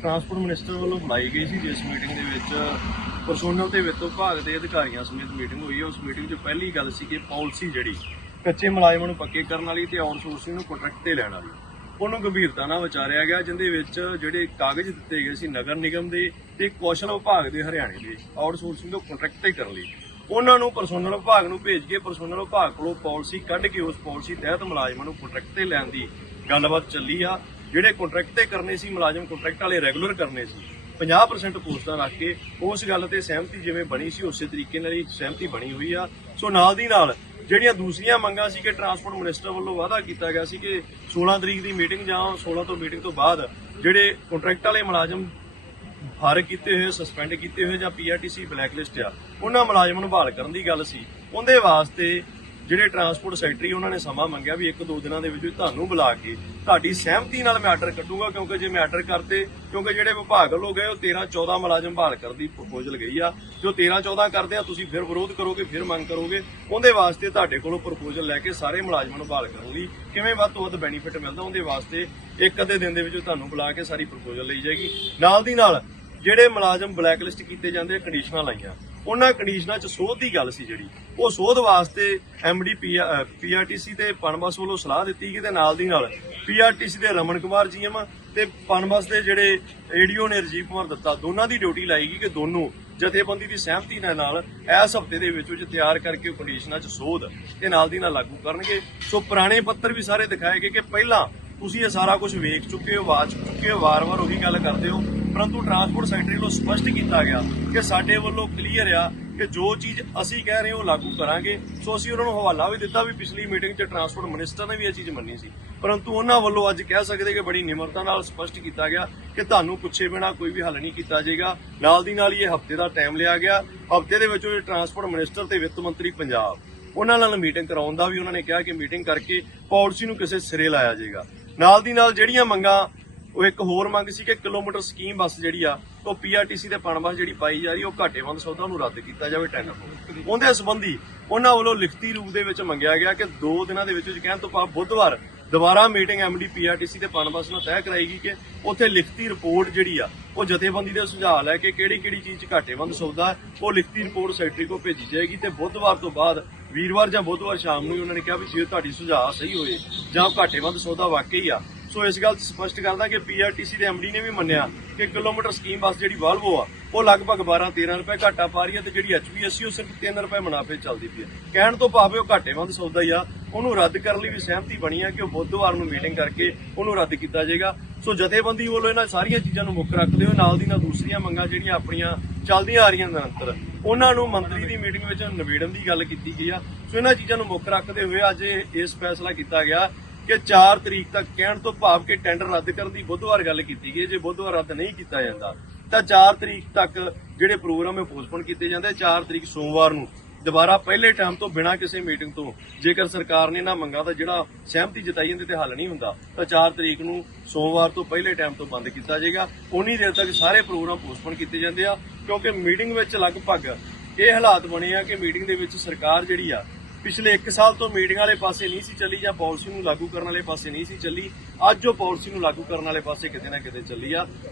Transport minister ਵੱਲੋਂ ਬੁਲਾਈ ਗਈ ਸੀ ਜਿਸ ਮੀਟਿੰਗ ਦੇ ਵਿੱਚ ਪਰਸੋਨਲ ਤੇ ਵਿੱਤ ਵਿਭਾਗ ਦੇ ਅਧਿਕਾਰੀਆਂ ਸਮੇਤ ਮੀਟਿੰਗ ਹੋਈ ਹੈ। ਉਸ ਮੀਟਿੰਗ 'ਚ ਪਹਿਲੀ ਗੱਲ ਸੀ ਕਿ ਪਾਲਿਸੀ ਜਿਹੜੀ ਕੱਚੇ ਮੁਲਾਜ਼ਮਾਂ ਨੂੰ ਪੱਕੇ ਕਰਨ ਵਾਲੀ ਤੇ ਆਊਟਸੋਰਸਿੰਗ ਨੂੰ ਕੰਟਰੈਕਟ ਤੇ ਲੈਣ ਵਾਲੀ, ਉਹਨੂੰ ਗੰਭੀਰਤਾ ਨਾਲ ਵਿਚਾਰਿਆ ਗਿਆ, ਜਿੰਦੇ ਵਿੱਚ ਜਿਹੜੇ ਕਾਗਜ਼ ਦਿੱਤੇ ਗਏ ਸੀ ਨਗਰ ਨਿਗਮ ਦੇ ਤੇ ਕੌਸ਼ਲ ਵਿਭਾਗ ਦੇ ਹਰਿਆਣੇ ਦੇ ਆਊਟਸੋਰਸਿੰਗ ਨੂੰ ਕੰਟਰੈਕਟ ਤੇ ਕਰਨ ਲਈ। ਉਹਨਾਂ ਨੂੰ ਪਰਸੋਨਲ ਵਿਭਾਗ ਨੂੰ ਭੇਜ ਕੇ ਪਰਸੋਨਲ ਵਿਭਾਗ ਕੋਲੋਂ ਪਾਲਿਸੀ ਕੱਢ ਕੇ ਉਸ ਪਾਲਿਸੀ ਤਹਿਤ ਮੁਲਾਜ਼ਮਾਂ ਨੂੰ ਕੰਟਰੈਕਟ ਤੇ ਲੈਣ ਦੀ ਗੱਲਬਾਤ ਚੱਲੀ ਆ। ਜਿਹੜੇ ਕੰਟਰੈਕਟ ਤੇ ਕਰਨੇ ਸੀ, ਮੁਲਾਜ਼ਮ ਕੰਟਰੈਕਟ ਵਾਲੇ ਰੈਗੂਲਰ ਕਰਨੇ ਸੀ 50% ਪੋਸਟਾਂ ਰੱਖ ਕੇ ਉਸ ਗੱਲ ਤੇ ਸਹਿਮਤੀ ਜਿਵੇਂ ਬਣੀ ਸੀ, ਉਸੇ ਤਰੀਕੇ ਨਾਲ ਹੀ ਸਹਿਮਤੀ ਬਣੀ ਹੋਈ ਆ। ਸੋ ਨਾਲ ਦੀ ਨਾਲ ਜਿਹੜੀਆਂ ਦੂਸਰੀਆਂ ਮੰਗਾਂ ਸੀ ਕਿ ਟਰਾਂਸਪੋਰਟ ਮਿਨਿਸਟਰ ਵੱਲੋਂ ਵਾਅਦਾ ਕੀਤਾ ਗਿਆ ਸੀ ਕਿ 16 ਤਰੀਕ ਦੀ ਮੀਟਿੰਗ ਜਾਂ 16 ਤੋਂ ਮੀਟਿੰਗ ਤੋਂ ਬਾਅਦ ਜਿਹੜੇ ਕੰਟਰੈਕਟ ਵਾਲੇ ਮੁਲਾਜ਼ਮ ਫਾਰਗ ਕੀਤੇ ਹੋਏ ਸਸਪੈਂਡ ਕੀਤੇ ਹੋਏ ਜਾਂ ਪੀਆਰਟੀਸੀ ਬਲੈਕਲਿਸਟ ਆ, ਉਹਨਾਂ ਮੁਲਾਜ਼ਮਾਂ ਨੂੰ ਬਹਾਲ ਕਰਨ ਦੀ ਗੱਲ ਸੀ। ਉਹਦੇ ਵਾਸਤੇ ਜਿਹੜੇ ਟਰਾਂਸਪੋਰਟ ਸੈਕਟਰੀ ਉਹਨਾਂ ਨੇ ਸਮਾਂ ਮੰਗਿਆ ਵੀ ਇੱਕ ਦੋ ਦਿਨਾਂ ਦੇ ਵਿੱਚ ਤੁਹਾਨੂੰ ਬੁਲਾ ਕੇ ਤੁਹਾਡੀ ਸਹਿਮਤੀ ਨਾਲ ਮੈਂ ਆਰਡਰ ਕੱਢੂੰਗਾ, ਕਿਉਂਕਿ ਜੇ ਮੈਂ ਆਰਡਰ ਕਰਤੇ, ਕਿਉਂਕਿ ਜਿਹੜੇ ਵਿਭਾਗ ਵੱਲੋਂ ਗਏ, ਉਹ 13 14 ਮੁਲਾਜ਼ਮ ਬਹਾਲ ਕਰਦੀ ਪ੍ਰਪੋਜ਼ਲ ਗਈ ਆ। ਜੋ 13 14 ਕਰਦੇ ਆ, ਤੁਸੀਂ ਫਿਰ ਵਿਰੋਧ ਕਰੋਗੇ, ਫਿਰ ਮੰਗ ਕਰੋਗੇ। ਉਹਦੇ ਵਾਸਤੇ ਤੁਹਾਡੇ ਕੋਲੋਂ ਪ੍ਰਪੋਜ਼ਲ ਲੈ ਕੇ ਸਾਰੇ ਮੁਲਾਜ਼ਮਾਂ ਨੂੰ ਬਹਾਲ ਕਰਨ ਲਈ ਕਿਵੇਂ ਵੱਧ ਤੋਂ ਵੱਧ ਬੈਨੀਫਿਟ ਮਿਲਦਾ, ਉਹਦੇ ਵਾਸਤੇ ਇੱਕ ਅੱਧੇ ਦਿਨ ਦੇ ਵਿੱਚ ਤੁਹਾਨੂੰ ਬੁਲਾ ਕੇ ਸਾਰੀ ਪ੍ਰਪੋਜ਼ਲ ਲਈ ਜਾਏਗੀ। ਨਾਲ ਦੀ ਨਾਲ, ਜਿਹੜੇ ਮੁਲਾਜ਼ਮ ਬਲੈਕਲਿਸਟ ਕੀਤੇ ਜਾਂਦੇ ਆ ਕੰਡੀਸ਼ਨਾਂ ਲਾਈਆਂ। ਉਹਨਾਂ ਕੰਡੀਸ਼ਨਾਂ 'ਚ ਸੋਧ ਦੀ ਗੱਲ ਸੀ ਜਿਹੜੀ। ਉਹ ਸੋਧ ਵਾਸਤੇ ਐਮਡੀ ਪੀਆਰਟੀਸੀ ਤੇ ਪਨਬਸ ਵੱਲੋਂ ਸਲਾਹ ਦਿੱਤੀ ਗਈ ਤੇ ਨਾਲ ਦੀ ਨਾਲ ਪੀਆਰਟੀਸੀ ਦੇ ਰਮਨ ਕੁਮਾਰ ਜੀਐਮ ਤੇ ਪਨਬਸ ਦੇ ਜਿਹੜੇ ਏਡੀਓ ਨੇ ਰਜੀਵ ਕੁਮਾਰ ਦੱਤਾ, ਦੋਨਾਂ ਦੀ ਡਿਊਟੀ ਲਾਈ ਗਈ ਕਿ ਦੋਨੋਂ ਜਥੇਬੰਦੀ ਦੀ ਸਹਿਮਤੀ ਦੇ ਨਾਲ ਇਸ ਹਫ਼ਤੇ ਦੇ ਵਿੱਚ ਵਿੱਚ ਤਿਆਰ ਕਰਕੇ ਉਹ ਕੰਡੀਸ਼ਨਾਂ 'ਚ ਸੋਧ ਤੇ ਨਾਲ ਦੀ ਨਾਲ ਲਾਗੂ ਕਰਨਗੇ। ਸੋ ਪੁਰਾਣੇ ਪੱਤਰ ਵੀ ਸਾਰੇ ਦਿਖਾਏ ਗਏ ਕਿ ਪਹਿਲਾਂ ਤੁਸੀਂ ਇਹ ਸਾਰਾ ਕੁਝ ਵੇਖ ਚੁੱਕੇ ਹੋ, ਵਾਚ ਚੁੱਕੇ ਹੋ, ਵਾਰ-ਵਾਰ ਉਹੀ ਗੱਲ ਕਰਦੇ ਹੋ। ਪਰੰਤੂ ਟਰਾਂਸਪੋਰਟ ਸੈਕਟਰੀ ਵੱਲੋਂ ਸਪਸ਼ਟ ਕੀਤਾ ਗਿਆ ਕਿ ਸਾਡੇ ਵੱਲੋਂ ਕਲੀਅਰ ਆ ਕਿ ਜੋ ਚੀਜ਼ ਅਸੀਂ ਕਹਿ ਰਹੇ ਹਾਂ ਉਹ ਲਾਗੂ ਕਰਾਂਗੇ। ਸੋ ਅਸੀਂ ਉਹਨਾਂ ਨੂੰ ਹਵਾਲਾ ਵੀ ਦਿੱਤਾ ਵੀ ਪਿਛਲੀ ਮੀਟਿੰਗ 'ਚ ਟਰਾਂਸਪੋਰਟ ਮਿਨਿਸਟਰ ਨੇ ਵੀ ਇਹ ਚੀਜ਼ ਮੰਨੀ ਸੀ। ਪਰੰਤੂ ਉਹਨਾਂ ਵੱਲੋਂ ਅੱਜ ਕਹਿ ਸਕਦੇ ਕਿ ਬੜੀ ਨਿਮਰਤਾ ਨਾਲ ਸਪਸ਼ਟ ਕੀਤਾ ਗਿਆ ਕਿ ਤੁਹਾਨੂੰ ਪੁੱਛੇ ਬਿਨਾ ਕੋਈ ਵੀ ਹੱਲ ਨਹੀਂ ਕੀਤਾ ਜਾਏਗਾ। ਨਾਲ ਦੀ ਨਾਲ ਹੀ ਇਹ ਹਫ਼ਤੇ ਦਾ ਟਾਈਮ ਲਿਆ ਗਿਆ। ਹਫ਼ਤੇ ਦੇ ਵਿੱਚ ਉਹ ਟਰਾਂਸਪੋਰਟ ਮਿਨਿਸਟਰ ਤੇ ਵਿੱਤ ਮੰਤਰੀ ਪੰਜਾਬ, ਉਹਨਾਂ ਨਾਲ ਮੀਟਿੰਗ ਕਰਾਉਣ ਦਾ ਵੀ ਉਹਨਾਂ ਨੇ ਕਿਹਾ ਕਿ ਮੀਟਿੰਗ ਕਰਕੇ ਪਾਲਿਸੀ ਨੂੰ ਕਿਸੇ ਸਿਰੇ ਲਾਇਆ ਜਾਏਗਾ। ਨਾਲ ਦੀ ਨਾਲ ਜਿਹੜੀਆਂ ਮੰਗਾਂ ਉਹ ਇੱਕ ਹੋਰ ਮੰਗ ਸੀ ਕਿ ਕਿਲੋਮੀਟਰ ਸਕੀਮ ਬੱਸ ਜਿਹੜੀ ਆ, ਉਹ ਪੀਆਰਟੀਸੀ ਦੇ ਪਣ ਬੱਸ ਜਿਹੜੀ ਪਾਈ ਜਾ ਰਹੀ, ਉਹ ਘਾਟੇਵੰਦ ਸੌਦਾ ਨੂੰ ਰੱਦ ਕੀਤਾ ਜਾਵੇ ਟੈਂਡਰ ਉਹਦੇ ਸੰਬੰਧੀ ਉਹਨਾਂ ਵੱਲੋਂ ਲਿਖਤੀ ਰੂਪ ਦੇ ਵਿੱਚ ਮੰਗਿਆ ਗਿਆ ਕਿ 2 ਦਿਨਾਂ ਦੇ ਵਿੱਚ ਵਿੱਚ ਕਹਿਣ ਤੋਂ ਬਾਅਦ ਬੁੱਧਵਾਰ ਦੁਬਾਰਾ ਮੀਟਿੰਗ ਐਮਡੀ ਪੀਆਰਟੀਸੀ ਦੇ ਪਣ ਬੱਸ ਨਾਲ ਤੈਅ ਕਰਾਈਗੀ ਕਿ ਉੱਥੇ ਲਿਖਤੀ ਰਿਪੋਰਟ ਜਿਹੜੀ ਆ, ਉਹ ਜਥੇਬੰਦੀ ਦੇ ਸੁਝਾਅ ਲੈ ਕੇ ਕਿਹੜੀ ਕਿਹੜੀ ਚੀਜ਼ 'ਚ ਘਾਟੇਵੰਦ ਸੌਦਾ, ਉਹ ਲਿਖਤੀ ਰਿਪੋਰਟ ਸੈਕਟਰੀ ਕੋਲ ਭੇਜੀ ਜਾਏਗੀ ਤੇ ਬੁੱਧਵਾਰ ਤੋਂ ਬਾਅਦ ਵੀਰਵਾਰ ਜਾਂ ਬੁੱਧਵਾਰ ਸ਼ਾਮ ਨੂੰ ਹੀ ਉਹਨਾਂ ਨੇ ਕਿਹਾ ਵੀ ਜੇ ਤੁਹਾਡੀ ਸੁਝਾਅ ਸਹੀ ਹੋਏ ਜਾਂ ਘਾਟੇਵੰਦ ਸੌਦਾ ਵਾਕਈ ਆ ਸੋ ਇਸ ਗੱਲ ਸਪਸ਼ਟ ਕਰਦਾ ਕਿ ਪੀਆਰਟੀਸੀ ਦੇ ਐਮਡੀ ਨੇ ਵੀ ਮੰਨਿਆ ਕਿ ਕਿਲੋਮੀਟਰ ਸਕੀਮ ਬੱਸ ਜਿਹੜੀ ਵਾਲਵੋ ਆ, ਉਹ ਲਗਭਗ 12 13 ਰੁਪਏ ਘਾਟਾ ਪਾ ਰਹੀ ਹੈ ਤੇ ਜਿਹੜੀ ਐਚਪੀਐਸਸੀ ਉਹ ਸਿਰਫ 3 ਰੁਪਏ ਮੁਨਾਫੇ 'ਚ ਚੱਲਦੀ ਪਈ ਹੈ। ਕਹਿਣ ਤੋਂ ਭਾਵੇਂ ਉਹ ਘਾਟੇਵੰਦ ਸੌਦਾ ਹੀ ਆ। ਉਹਨੂੰ ਰੱਦ ਕਰਨ ਲਈ ਵੀ ਸਹਿਮਤੀ ਬਣੀ ਆ ਕਿ ਉਹ ਬੁੱਧਵਾਰ ਨੂੰ ਮੀਟਿੰਗ ਕਰਕੇ ਉਹਨੂੰ ਰੱਦ ਕੀਤਾ ਜਾਏਗਾ। ਸੋ ਜਥੇਬੰਦੀ ਵੱਲੋਂ ਇਹਨਾਂ ਸਾਰੀਆਂ ਚੀਜ਼ਾਂ ਨੂੰ ਮੁੱਖ ਰੱਖਦੇ ਹੋਏ ਨਾਲ ਦੀ ਨਾਲ ਦੂਸਰੀਆਂ ਮੰਗਾਂ ਜਿਹੜੀਆਂ ਆਪਣੀਆਂ ਚੱਲਦੀਆਂ ਆ ਰਹੀਆਂ ਨਿਰੰਤਰ, ਉਹਨਾਂ ਨੂੰ ਮੰਤਰੀ ਦੀ ਮੀਟਿੰਗ ਵਿੱਚ ਨਿਬੇੜਨ ਦੀ ਗੱਲ ਕੀਤੀ ਗਈ ਆ। ਸੋ ਇਹਨਾਂ ਚੀਜ਼ਾਂ ਨੂੰ ਮੁੱਖ ਰੱਖਦੇ ਹੋਏ ਅੱਜ ਇਸ ਫੈਸਲਾ ਕੀਤਾ ਗਿਆ ਕਿ 4 ਤਰੀਕ ਤੱਕ ਕਹਿਣ ਤੋਂ ਭਾਵ ਕਿ ਟੈਂਡਰ ਰੱਦ ਕਰਨ ਦੀ ਬੁੱਧਵਾਰ ਗੱਲ ਕੀਤੀ ਗਈ ਜੇ ਬੁੱਧਵਾਰ ਰੱਦ ਨਹੀਂ ਕੀਤਾ ਜਾਂਦਾ, ਤਾਂ 4 ਤਰੀਕ ਤੱਕ ਜਿਹੜੇ ਪ੍ਰੋਗਰਾਮ ਹੈ ਪੋਸਟਪੋਨ ਕੀਤੇ ਜਾਂਦੇ 4 ਤਰੀਕ ਸੋਮਵਾਰ ਨੂੰ ਦੁਬਾਰਾ ਪਹਿਲੇ ਟਾਈਮ ਤੋਂ ਬਿਨਾਂ ਕਿਸੇ ਮੀਟਿੰਗ ਤੋਂ ਜੇਕਰ ਸਰਕਾਰ ਨੇ ਇਹਨਾਂ ਮੰਗਾਂ ਦਾ ਜਿਹੜਾ ਸਹਿਮਤੀ ਜਤਾਈ ਜਾਂਦੀ ਤੇ ਹੱਲ ਨਹੀਂ ਹੁੰਦਾ, ਤਾਂ 4 ਤਰੀਕ ਨੂੰ ਸੋਮਵਾਰ ਤੋਂ ਪਹਿਲੇ ਟਾਈਮ ਤੋਂ ਬੰਦ ਕੀਤਾ ਜਾਏਗਾ। ਉਨੀ ਦੇਰ ਤੱਕ ਸਾਰੇ ਪ੍ਰੋਗਰਾਮ ਪੋਸਟਪੋਨ ਕੀਤੇ ਜਾਂਦੇ ਆ, ਕਿਉਂਕਿ ਮੀਟਿੰਗ ਵਿੱਚ ਲਗਭਗ ਇਹ ਹਾਲਾਤ ਬਣੇ ਆ ਕਿ ਮੀਟਿੰਗ ਦੇ ਵਿੱਚ ਸਰਕਾਰ ਜਿਹੜੀ ਆ ਪਿਛਲੇ 1 ਸਾਲ ਤੋਂ ਮੀਟਿੰਗ ਵਾਲੇ ਪਾਸੇ ਨਹੀਂ ਸੀ ਚੱਲੀ ਜਾਂ ਪਾਲਿਸੀ ਨੂੰ ਲਾਗੂ ਕਰਨ ਵਾਲੇ ਪਾਸੇ ਨਹੀਂ ਸੀ ਚੱਲੀ। ਅੱਜ ਉਹ ਪਾਲਿਸੀ ਨੂੰ ਲਾਗੂ ਕਰਨ ਵਾਲੇ ਪਾਸੇ ਕਿਤੇ ਨਾ ਕਿਤੇ ਚੱਲੀ ਆ।